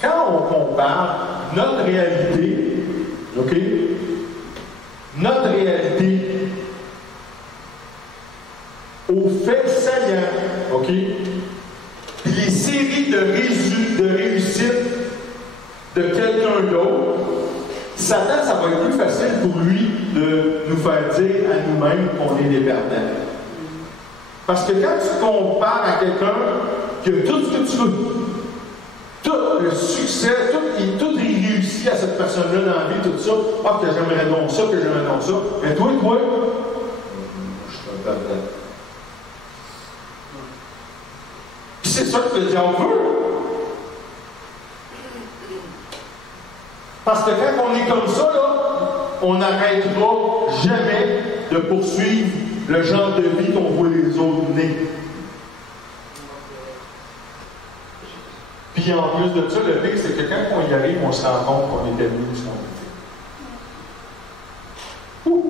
quand on compare notre réalité, OK? Notre réalité aux faits saillants, OK? Puis les séries de réussites de quelqu'un d'autre, Satan, ça va être plus facile pour lui de nous faire dire à nous-mêmes qu'on est des perdants. Parce que quand tu compares à quelqu'un qui a tout ce que tu veux, tout le succès, tout est réussi à cette personne-là dans la vie, tout ça, que j'aimerais donc ça, que j'aimerais donc ça, mais toi, je suis un perdant. Puis c'est ça que le diable veut. Parce que quand on est comme ça, là, on n'arrêtera jamais de poursuivre le genre de vie qu'on voit les autres mener. Puis en plus de ça, le pire, c'est que quand on y arrive, on se rend compte qu'on était mieux que ce qu'on était.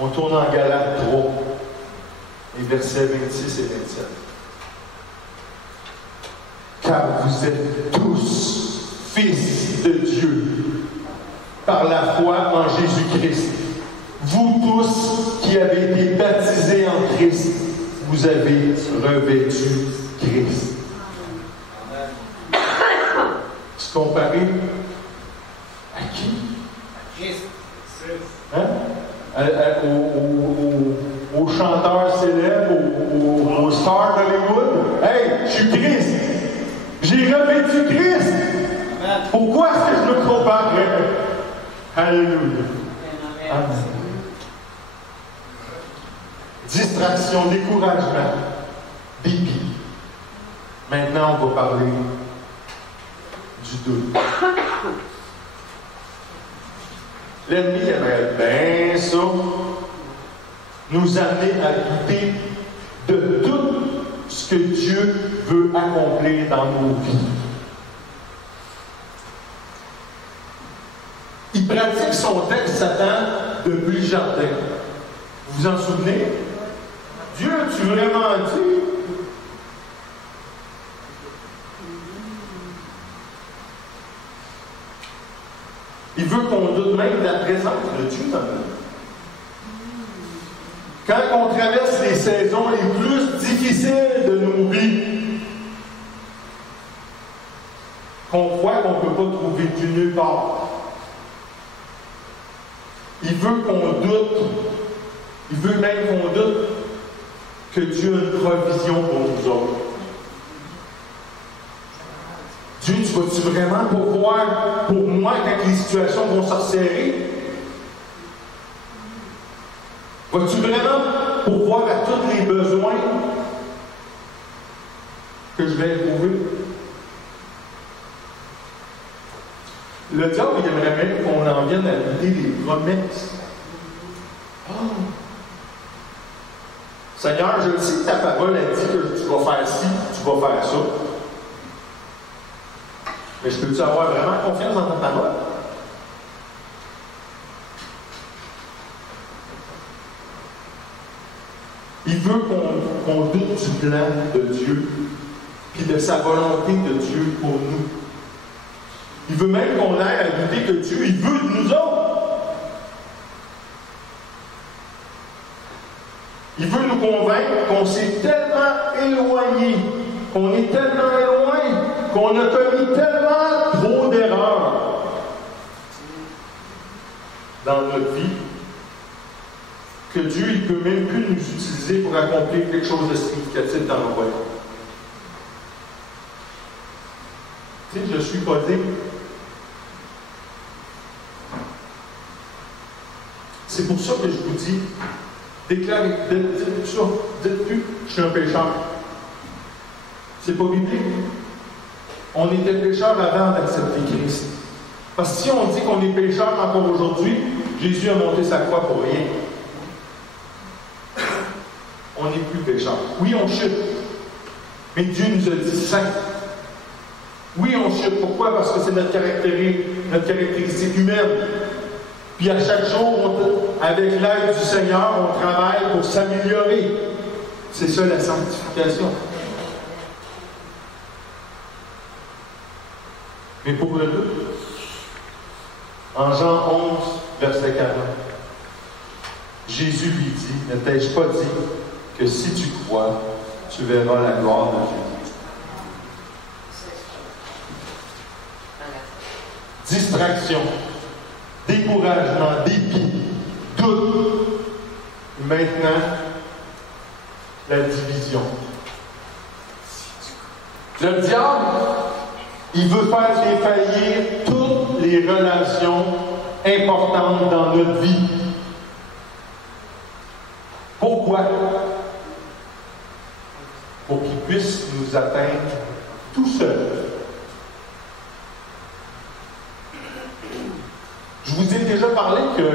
On tourne en Galates 3, les versets 26 et 27. Car vous êtes tous fils de Dieu par la foi en Jésus-Christ. Vous tous qui avez été baptisés en Christ, vous avez revêtu Christ. Se comparer à qui? À Christ. Hein? Aux chanteurs célèbres, aux stars d'Hollywood. Hey, je suis Christ. J'ai revêtu Christ. Pourquoi est-ce que je me comparerais? Alléluia. Amen. Distraction, découragement, dépit. Maintenant, on va parler du doute. L'ennemi aimerait bien ça, nous amener à douter de tout ce que Dieu veut accomplir dans nos vies. Il pratique son texte, Satan, depuis le jardin. Vous vous en souvenez? Dieu, as-tu vraiment dit? Il veut qu'on doute même de la présence de Dieu dans nous. Quand on traverse les saisons les plus difficiles de nos vies, qu'on croit qu'on ne peut pas trouver Dieu nulle part, il veut qu'on doute. Il veut même qu'on doute que Dieu a une provision pour nous autres. Dieu, tu vas-tu vraiment pourvoir pour moi quand les situations vont se resserrer? Vas-tu vraiment pourvoir à tous les besoins que je vais éprouver? Le diable, il aimerait même qu'on en vienne à douter des promesses. Oh. Seigneur, je sais que ta parole a dit que tu vas faire ci, tu vas faire ça. Mais je peux-tu avoir vraiment confiance dans ta parole? Il veut qu'on doute du plan de Dieu, puis de sa volonté de Dieu pour nous. Il veut même qu'on aille à douter que Dieu, il veut de nous autres. Il veut nous convaincre qu'on s'est tellement éloigné, qu'on est tellement loin, qu'on a commis tellement trop d'erreurs dans notre vie, que Dieu ne peut même plus nous utiliser pour accomplir quelque chose de significatif dans le royaume. Tu sais, je suis pas digne. C'est pour ça que je vous dis, déclarez, dites ça, dites plus, je suis un pécheur. C'est pas biblique. On était pécheurs avant d'accepter Christ. Parce que si on dit qu'on est pécheur encore aujourd'hui, Jésus a monté sa croix pour rien. On n'est plus pécheur. Oui, on chute. Mais Dieu nous a dit saint. Oui, on chute. Pourquoi? Parce que c'est notre caractéristique humaine. Puis à chaque jour, avec l'aide du Seigneur, on travaille pour s'améliorer. C'est ça la sanctification. Mais pour le doute, en Jean 11, verset 40, Jésus lui dit, ne t'ai-je pas dit que si tu crois, tu verras la gloire de Dieu. Distraction, découragement, dépit, doute. Maintenant, la division. Le diable, il veut faire défaillir toutes les relations importantes dans notre vie. Pourquoi? Pour qu'il puisse nous atteindre tout seul. Je vous ai déjà parlé que,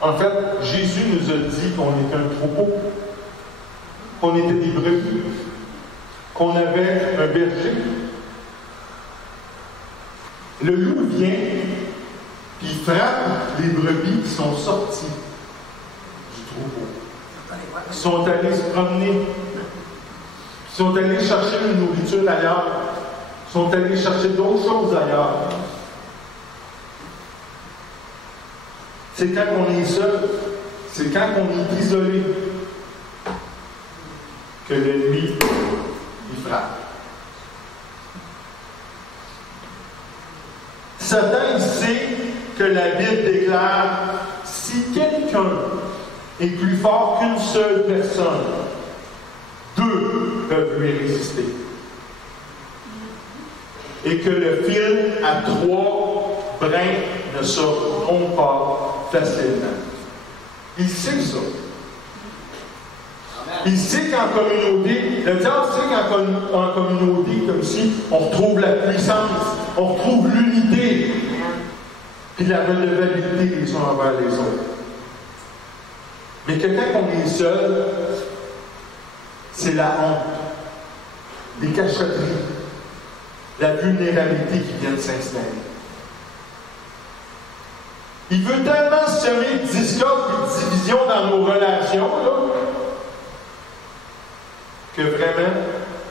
en fait, Jésus nous a dit qu'on était un troupeau, qu'on était des brebis, qu'on avait un berger. Le loup vient, puis il frappe les brebis qui sont sorties du troupeau. Ils sont allés se promener. Ils sont allés chercher une nourriture ailleurs. Ils sont allés chercher d'autres choses ailleurs. C'est quand on est seul, c'est quand on est isolé que l'ennemi, il frappe. Satan, il sait que la Bible déclare, si quelqu'un est plus fort qu'une seule personne, 2 peuvent lui résister. Et que le fil à 3 brins ne se rompt pas facilement. Il sait ça. Il sait qu'en communauté, le diable sait qu'en communauté comme ci, on retrouve la puissance, on retrouve l'unité, puis la redevabilité les uns envers les autres. Mais que quand on est seul, c'est la honte, les cachotteries, la vulnérabilité qui viennent s'installer. Il veut tellement semer discorde et division dans nos relations, là, que vraiment,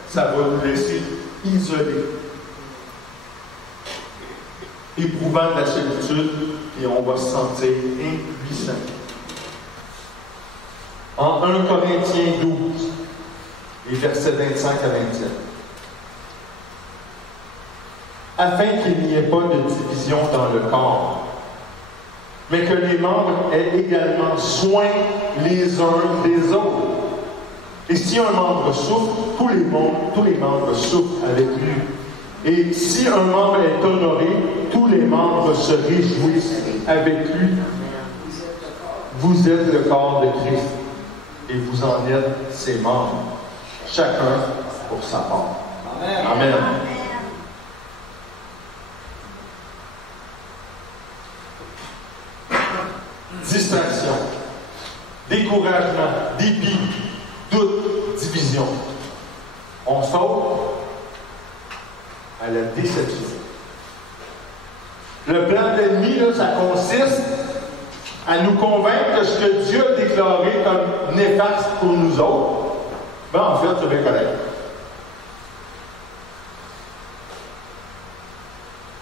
ça va nous laisser isolés, éprouvant de la solitude, et on va se sentir impuissant. En 1 Corinthiens 12, les versets 25 à 27. Afin qu'il n'y ait pas de division dans le corps, mais que les membres aient également soin les uns des autres. Et si un membre souffre, tous les membres souffrent avec lui. Et si un membre est honoré, tous les membres se réjouissent avec lui. Vous êtes le corps de Christ, et vous en êtes ses membres, chacun pour sa part. Amen. Amen. Distraction, découragement, dépit, doute, division. On saute à la déception. Le plan de l'ennemi, ça consiste à nous convaincre que ce que Dieu a déclaré comme néfaste pour nous autres, ben en fait, c'est bien correct.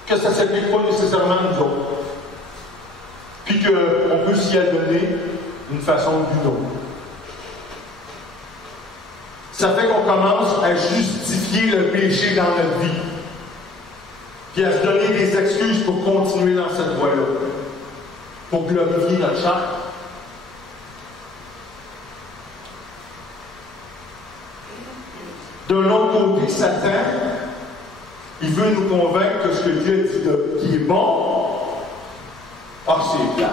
Que ça ne s'applique pas nécessairement à nous autres. Puis qu'on peut s'y adonner d'une façon ou d'une autre. Ça fait qu'on commence à justifier le péché dans notre vie. Puis à se donner des excuses pour continuer dans cette voie-là. Pour glorifier notre chair. D'un autre côté, Satan, il veut nous convaincre que ce que Dieu dit qui est bon, c'est plate.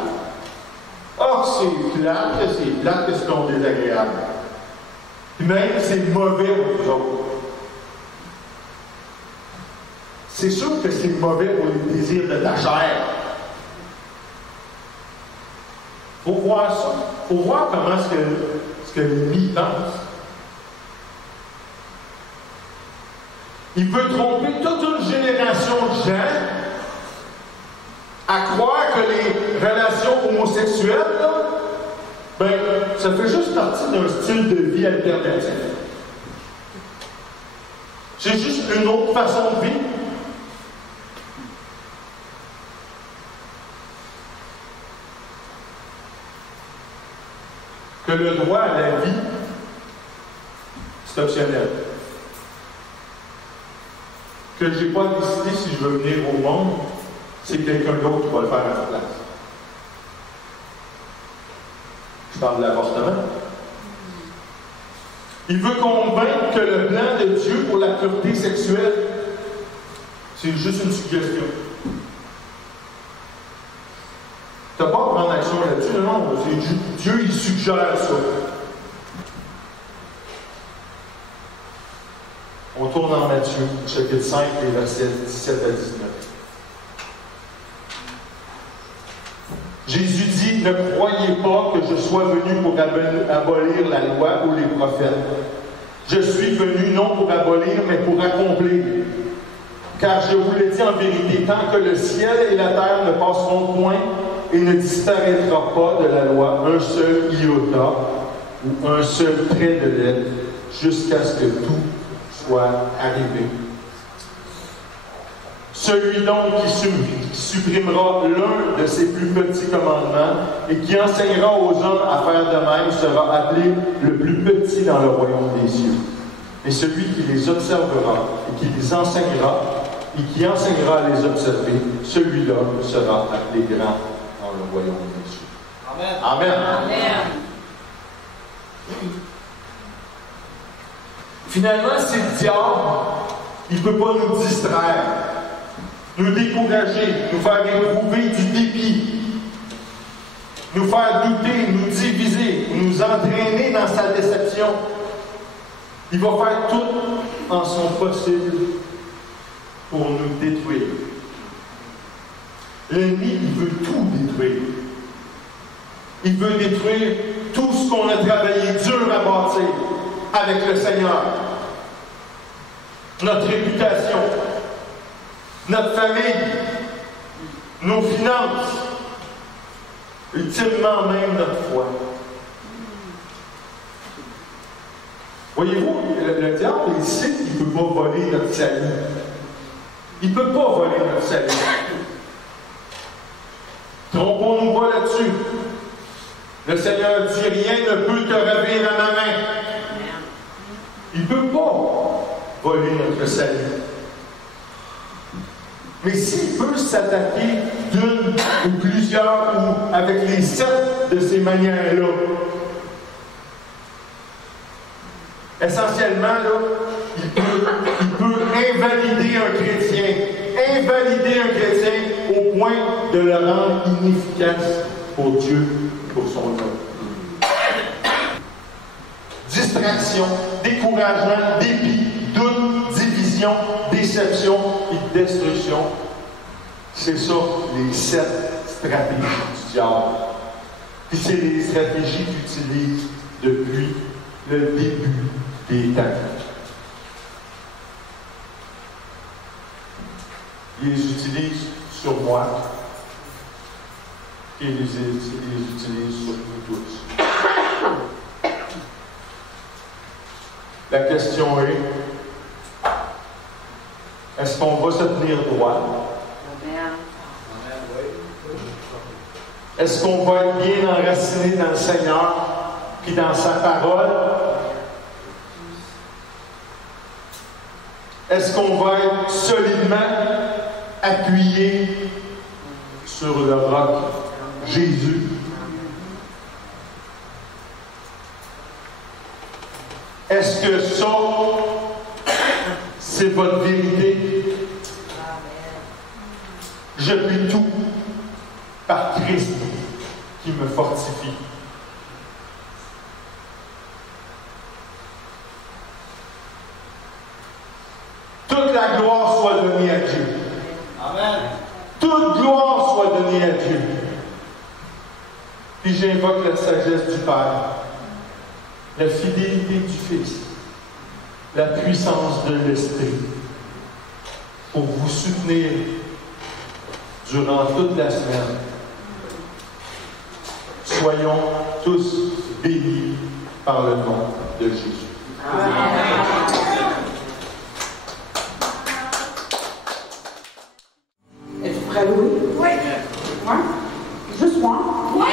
C'est plate, que c'est donc désagréable. Puis même, c'est mauvais pour vous autres. C'est sûr que c'est mauvais pour les désirs de ta chair. Il faut voir ça. Il faut voir comment ce que l'ennemi pense. Il veut tromper toute une génération de gens à croire que les relations homosexuelles, là, ben, ça fait juste partie d'un style de vie alternatif. C'est juste une autre façon de vivre. Que le droit à la vie, c'est optionnel. Que je n'ai pas décidé si je veux venir au monde, c'est quelqu'un d'autre qui va le faire à ma place. Je parle de l'avortement. Il veut convaincre que le plan de Dieu pour la pureté sexuelle, c'est juste une suggestion. Tu n'as pas à prendre action là-dessus, non. C'est Dieu, il suggère ça. On tourne en Matthieu, chapitre 5, les versets 17 à 19. Jésus dit, ne croyez pas que je sois venu pour abolir la loi ou les prophètes. Je suis venu non pour abolir, mais pour accomplir. Car je vous le dis en vérité, tant que le ciel et la terre ne passeront point et ne disparaîtra pas de la loi un seul iota ou un seul trait de lettre, jusqu'à ce que tout soit arrivé. Celui donc qui supprimera l'un de ses plus petits commandements et qui enseignera aux hommes à faire de même sera appelé le plus petit dans le royaume des cieux. Et celui qui les observera et qui les enseignera et qui enseignera à les observer, celui-là sera appelé grand dans le royaume des cieux. Amen. Amen. Amen. Finalement, c'est le diable. Il ne peut pas nous distraire, nous décourager, nous faire éprouver du dépit, nous faire douter, nous diviser, nous entraîner dans sa déception. Il va faire tout en son possible pour nous détruire. L'ennemi, il veut tout détruire. Il veut détruire tout ce qu'on a travaillé dur à bâtir avec le Seigneur. Notre réputation, notre famille, nos finances, ultimement même notre foi. Voyez-vous, le diable, il sait qu'il ne peut pas voler notre salut. Il ne peut pas voler notre salut. Trompons-nous pas là-dessus. Le Seigneur dit, rien ne peut te ravir à ma main. Il ne peut pas voler notre salut. Mais s'il peut s'attaquer d'une ou plusieurs ou avec les 7 de ces manières-là, essentiellement, là, il peut invalider un chrétien au point de le rendre inefficace pour Dieu, pour son œuvre. Distraction, découragement, dépit, doute, division, déception et destruction. C'est ça, les 7 stratégies du diable. Puis c'est les stratégies qu'il utilise depuis le début des temps. Il les utilise sur moi et il les utilise sur nous tous. La question est-ce qu'on va se tenir droit? Est-ce qu'on va être bien enraciné dans le Seigneur et dans sa parole? Est-ce qu'on va être solidement appuyé sur le roc Jésus? Est-ce que ça, c'est votre vérité? Je puis tout par Christ qui me fortifie. Toute la gloire soit donnée à Dieu. Amen. Toute gloire soit donnée à Dieu. Puis j'invoque la sagesse du Père, la fidélité du Fils, la puissance de l'Esprit pour vous soutenir durant toute la semaine. Soyons tous bénis par le nom de Jésus. Amen. Êtes-vous prêts à louer? Oui. Ouais? Juste moi? Oui.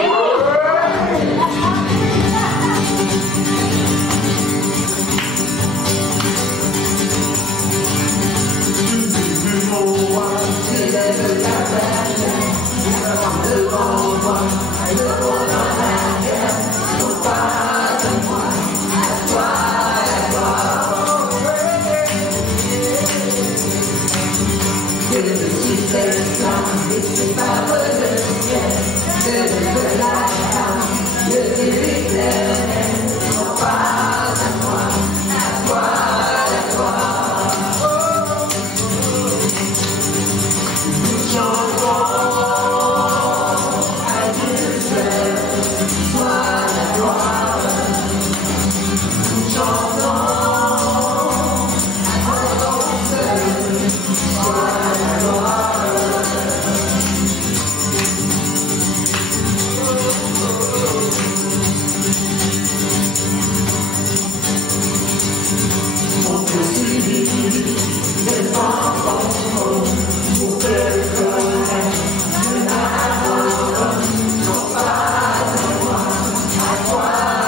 Toi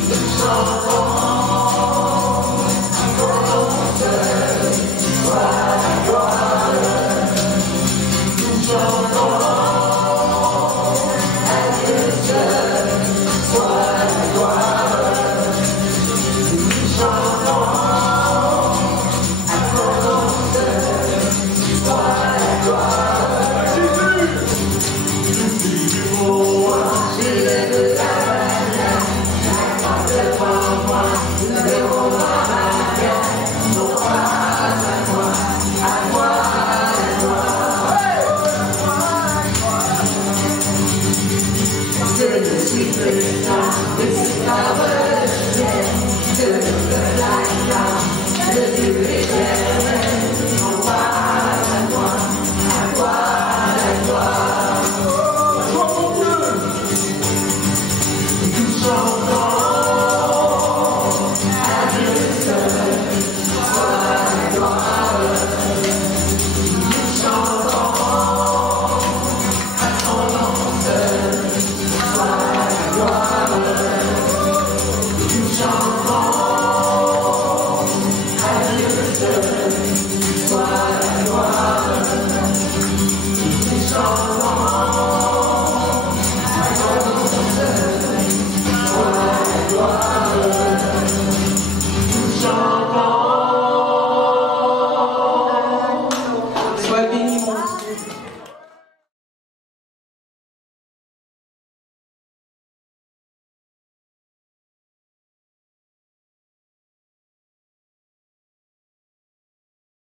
chantons